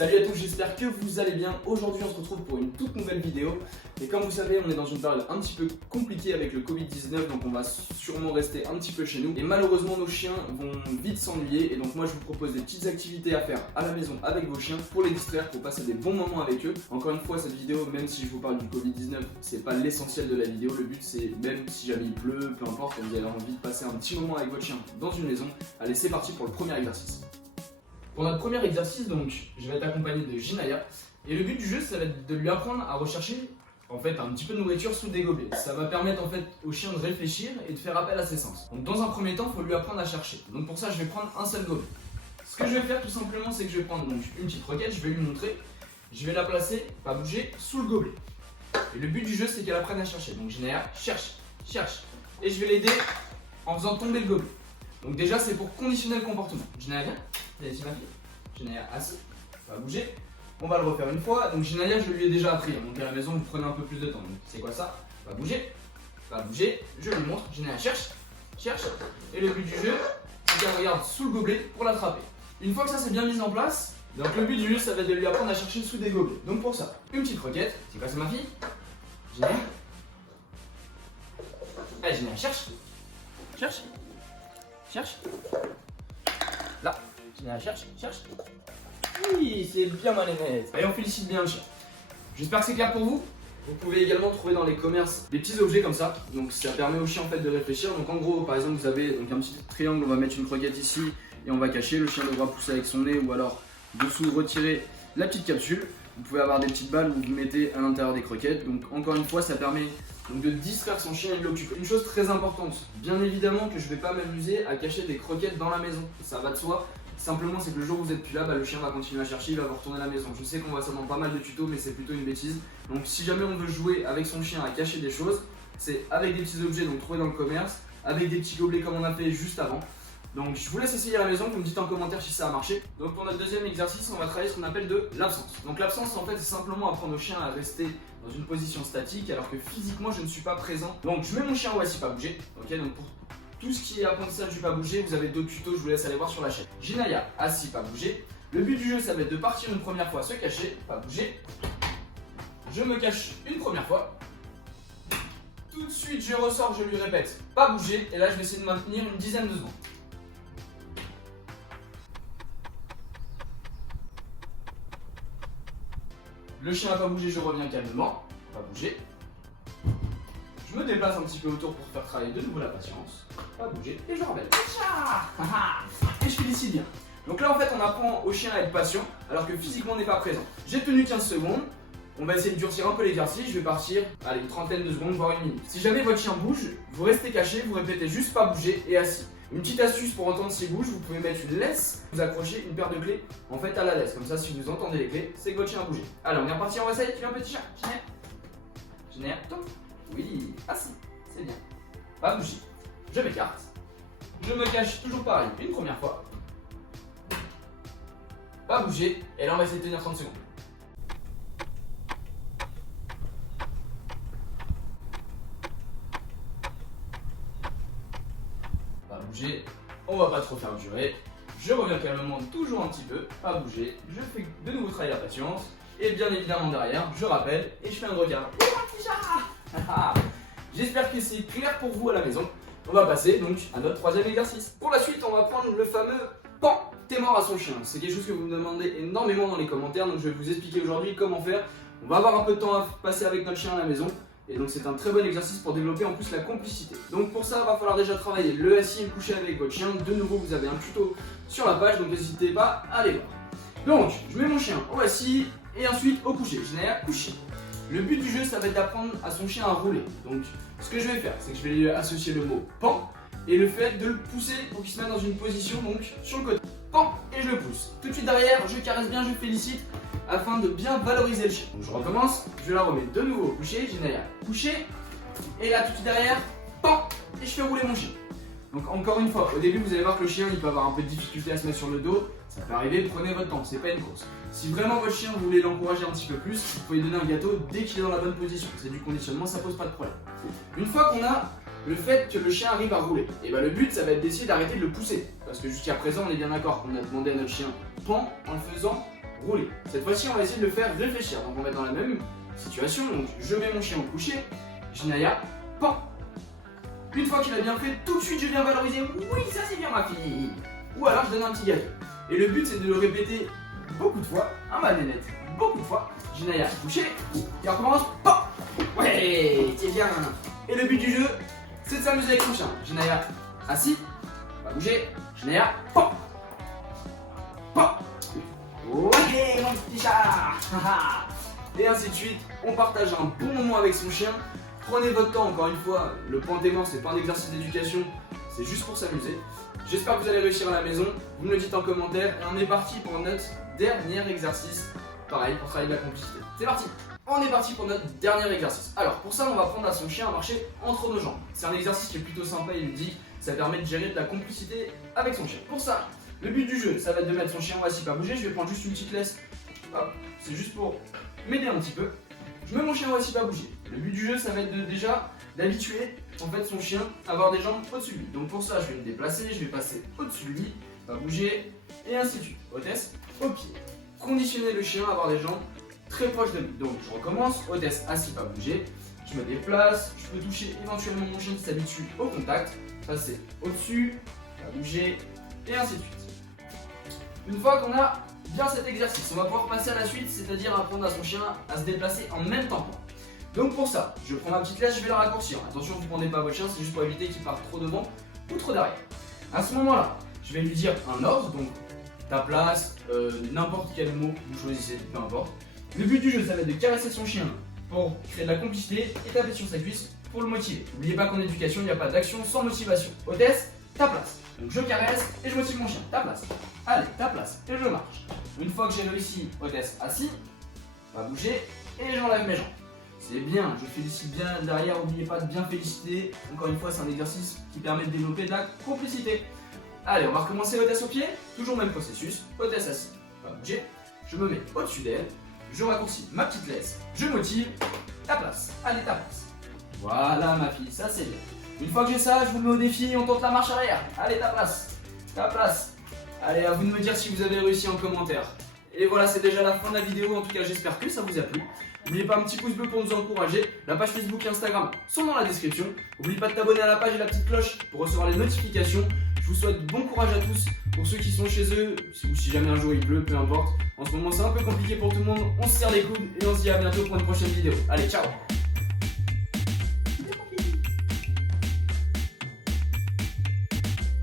Salut à tous, j'espère que vous allez bien. Aujourd'hui on se retrouve pour une toute nouvelle vidéo. Et comme vous savez, on est dans une période un petit peu compliquée avec le Covid-19, donc on va sûrement rester un petit peu chez nous. Et malheureusement nos chiens vont vite s'ennuyer, et donc moi je vous propose des petites activités à faire à la maison avec vos chiens pour les distraire, pour passer des bons moments avec eux. Encore une fois, cette vidéo, même si je vous parle du Covid-19, c'est pas l'essentiel de la vidéo. Le but c'est, même si jamais il pleut, peu importe, vous avez envie de passer un petit moment avec votre chien dans une maison. Allez, c'est parti pour le premier exercice. Pour notre premier exercice, donc, je vais être accompagné de Jinaya, et le but du jeu, ça va être de lui apprendre à rechercher en fait un petit peu de nourriture sous des gobelets. Ça va permettre en fait au chien de réfléchir et de faire appel à ses sens. Donc dans un premier temps, il faut lui apprendre à chercher. Donc pour ça, je vais prendre un seul gobelet. Ce que je vais faire tout simplement, c'est que je vais prendre donc une petite roquette, je vais lui montrer, je vais la placer, pas bouger, sous le gobelet. Et le but du jeu, c'est qu'elle apprenne à chercher. Donc Jinaya, cherche, cherche, et je vais l'aider en faisant tomber le gobelet. Donc déjà, c'est pour conditionner le comportement. Jinaya, viens. Viens ici ma fille. Jinaya, assis. Ça va bouger. On va le refaire une fois. Donc Jinaya, je lui ai déjà appris. Donc à la maison, vous prenez un peu plus de temps. Donc c'est quoi ça? Va bouger. Va bouger. Je lui montre. Jinaya, cherche. Cherche. Et le but du jeu, c'est qu'elle regarde sous le gobelet pour l'attraper. Une fois que ça c'est bien mis en place, donc le but du jeu, ça va être de lui apprendre à chercher sous des gobelets. Donc pour ça, une petite requête. C'est quoi ça ma fille? Jinaya. Allez Jinaya, cherche. Cherche. Cherche. Là. Jinaya, cherche, cherche. Oui, c'est bien malhonnête. Et on félicite bien le chien. J'espère que c'est clair pour vous. Vous pouvez également trouver dans les commerces des petits objets comme ça. Donc ça permet au chien en fait de réfléchir. Donc en gros, par exemple, vous avez donc un petit triangle, on va mettre une croquette ici et on va cacher. Le chien devra pousser avec son nez ou alors dessous retirer la petite capsule. Vous pouvez avoir des petites balles où vous mettez à l'intérieur des croquettes. Donc encore une fois, ça permet donc de distraire son chien et de l'occuper. Une chose très importante, bien évidemment que je ne vais pas m'amuser à cacher des croquettes dans la maison. Ça va de soi. Simplement, c'est que le jour où vous n'êtes plus là, le chien va continuer à chercher, il va vous retourner à la maison. Je sais qu'on voit ça dans pas mal de tutos, mais c'est plutôt une bêtise. Donc si jamais on veut jouer avec son chien à cacher des choses, c'est avec des petits objets donc trouvés dans le commerce, avec des petits gobelets comme on a fait juste avant. Donc je vous laisse essayer à la maison, vous me dites en commentaire si ça a marché. Donc pour notre deuxième exercice, on va travailler ce qu'on appelle de l'absence. Donc l'absence en fait c'est simplement apprendre au chien à rester dans une position statique alors que physiquement je ne suis pas présent. Donc je mets mon chien au assis, pas bouger. Ok, donc pour tout ce qui est apprentissage du pas bouger, vous avez d'autres tutos, je vous laisse aller voir sur la chaîne. Jinaya, assis, pas bouger. Le but du jeu ça va être de partir une première fois, se cacher, pas bouger. Je me cache une première fois. Tout de suite je ressors, je lui répète, pas bouger. Et là je vais essayer de maintenir une dizaine de secondes. Le chien n'a pas bougé, je reviens calmement, pas bouger. Je me déplace un petit peu autour pour faire travailler de nouveau la patience, pas bouger, et je rappelle. Et je félicite bien. Donc là en fait on apprend au chien à être patient alors que physiquement on n'est pas présent. J'ai tenu 15 secondes, on va essayer de durcir un peu l'exercice, je vais partir, allez, une trentaine de secondes, voire une minute. Si jamais votre chien bouge, vous restez caché, vous répétez juste pas bouger et assis. Une petite astuce pour entendre s'il bouge, vous pouvez mettre une laisse, vous accrochez une paire de clés en fait à la laisse. Comme ça, si vous entendez les clés, c'est que votre chien a bougé. Allez, on est reparti, on va essayer. Tu veux un petit chat? Jinaya, top. Oui, assis, c'est bien. Pas bouger. Je m'écarte. Je me cache toujours pareil, une première fois. Pas bouger. Et là, on va essayer de tenir 30 secondes. Bouger, on va pas trop faire durer. Je reviens calmement toujours un petit peu, pas bouger. Je fais de nouveau travailler la patience. Et bien évidemment derrière, je rappelle et je fais un regard. J'espère que c'est clair pour vous à la maison. On va passer donc à notre troisième exercice. Pour la suite, on va prendre le fameux pan, t'es mort à son chien. C'est quelque chose que vous me demandez énormément dans les commentaires, donc je vais vous expliquer aujourd'hui comment faire. On va avoir un peu de temps à passer avec notre chien à la maison. Et donc c'est un très bon exercice pour développer en plus la complicité. Donc pour ça, il va falloir déjà travailler le assis et le coucher avec votre chien. De nouveau, vous avez un tuto sur la page, donc n'hésitez pas à aller voir. Donc, je mets mon chien au assis et ensuite au coucher. Jinaya, coucher. Le but du jeu, ça va être d'apprendre à son chien à rouler. Donc ce que je vais faire, c'est que je vais lui associer le mot pan et le fait de le pousser pour qu'il se mette dans une position donc sur le côté. Pan et je le pousse. Tout de suite derrière, je caresse bien, je félicite afin de bien valoriser le chien. Donc je recommence, je la remets de nouveau au coucher, Jinaya, coucher, et là tout de suite derrière, pan, et je fais rouler mon chien. Donc encore une fois, au début vous allez voir que le chien il peut avoir un peu de difficulté à se mettre sur le dos, ça peut arriver, prenez votre temps, c'est pas une course. Si vraiment votre chien vous voulez l'encourager un petit peu plus, vous pouvez donner un gâteau dès qu'il est dans la bonne position, c'est du conditionnement, ça pose pas de problème. Une fois qu'on a le fait que le chien arrive à rouler, et le but ça va être d'essayer d'arrêter de le pousser, parce que jusqu'à présent on est bien d'accord qu'on a demandé à notre chien pan en le faisant rouler. Cette fois-ci, on va essayer de le faire réfléchir. Donc on va être dans la même situation. Donc je mets mon chien au coucher, Jinaya, pan. Une fois qu'il a bien fait, tout de suite je viens valoriser. Oui, ça c'est bien ma fille. Ou alors je donne un petit gâteau. Et le but c'est de le répéter beaucoup de fois, hein ma nénette, beaucoup de fois. Jinaya couché, et on recommence, pan. Ouais, c'est bien. Et le but du jeu, c'est de s'amuser avec son chien. Jinaya assis, pas bouger, Jinaya, pan. Pan. Ouais, mon petit chat. Et ainsi de suite, on partage un bon moment avec son chien. Prenez votre temps, encore une fois, le point témoin c'est pas un exercice d'éducation, c'est juste pour s'amuser. J'espère que vous allez réussir à la maison, vous me le dites en commentaire et on est parti pour notre dernier exercice, pareil pour travailler de la complicité. C'est parti. On est parti pour notre dernier exercice. Alors pour ça on va prendre à son chien à marcher entre nos jambes. C'est un exercice qui est plutôt sympa et ludique, ça permet de gérer de la complicité avec son chien. Pour ça, le but du jeu ça va être de mettre son chien assis pas bouger, je vais prendre juste une petite laisse, hop, c'est juste pour m'aider un petit peu. Je mets mon chien assis pas bouger. Le but du jeu ça va être déjà d'habituer en fait son chien à avoir des jambes au-dessus de lui. Donc pour ça je vais me déplacer, je vais passer au-dessus de lui, pas bouger et ainsi de suite. Hôtesse au pied. Conditionner le chien à avoir des jambes très proches de lui. Donc je recommence, hôtesse assis pas bouger, je me déplace, je peux toucher éventuellement mon chien qui s'habitue au contact, passer au-dessus, pas bouger et ainsi de suite. Une fois qu'on a bien cet exercice, on va pouvoir passer à la suite, c'est-à-dire apprendre à son chien à se déplacer en même temps. Donc pour ça, je prends ma petite laisse, je vais la raccourcir. Attention, vous ne prenez pas votre chien, c'est juste pour éviter qu'il parte trop devant ou trop derrière. À ce moment-là, je vais lui dire un ordre, donc ta place, n'importe quel mot, vous choisissez, peu importe. Le but du jeu, ça va être de caresser son chien pour créer de la complicité et taper sur sa cuisse pour le motiver. N'oubliez pas qu'en éducation, il n'y a pas d'action sans motivation. Hôtesse, ta place. Donc je caresse et je motive mon chien, ta place. Allez, ta place, et je marche. Une fois que j'ai réussi, hôtesse assis, pas bouger, et j'enlève mes jambes. C'est bien, je félicite bien derrière, n'oubliez pas de bien féliciter. Encore une fois, c'est un exercice qui permet de développer de la complicité. Allez, on va recommencer hôtesse au pied, toujours le même processus, hôtesse assis, pas bouger, je me mets au-dessus d'elle, je raccourcis ma petite laisse, je motive, ta place, allez ta place. Voilà ma fille, ça c'est bien. Une fois que j'ai ça, je vous mets au défi, on tente la marche arrière. Allez ta place, ta place. Allez, à vous de me dire si vous avez réussi en commentaire. Et voilà, c'est déjà la fin de la vidéo, en tout cas j'espère que ça vous a plu. N'oubliez pas un petit pouce bleu pour nous encourager, la page Facebook et Instagram sont dans la description. N'oublie pas de t'abonner à la page et la petite cloche pour recevoir les notifications. Je vous souhaite bon courage à tous, pour ceux qui sont chez eux, ou si jamais un jour il pleut, peu importe. En ce moment c'est un peu compliqué pour tout le monde, on se serre les coudes et on se dit à bientôt pour une prochaine vidéo. Allez, ciao!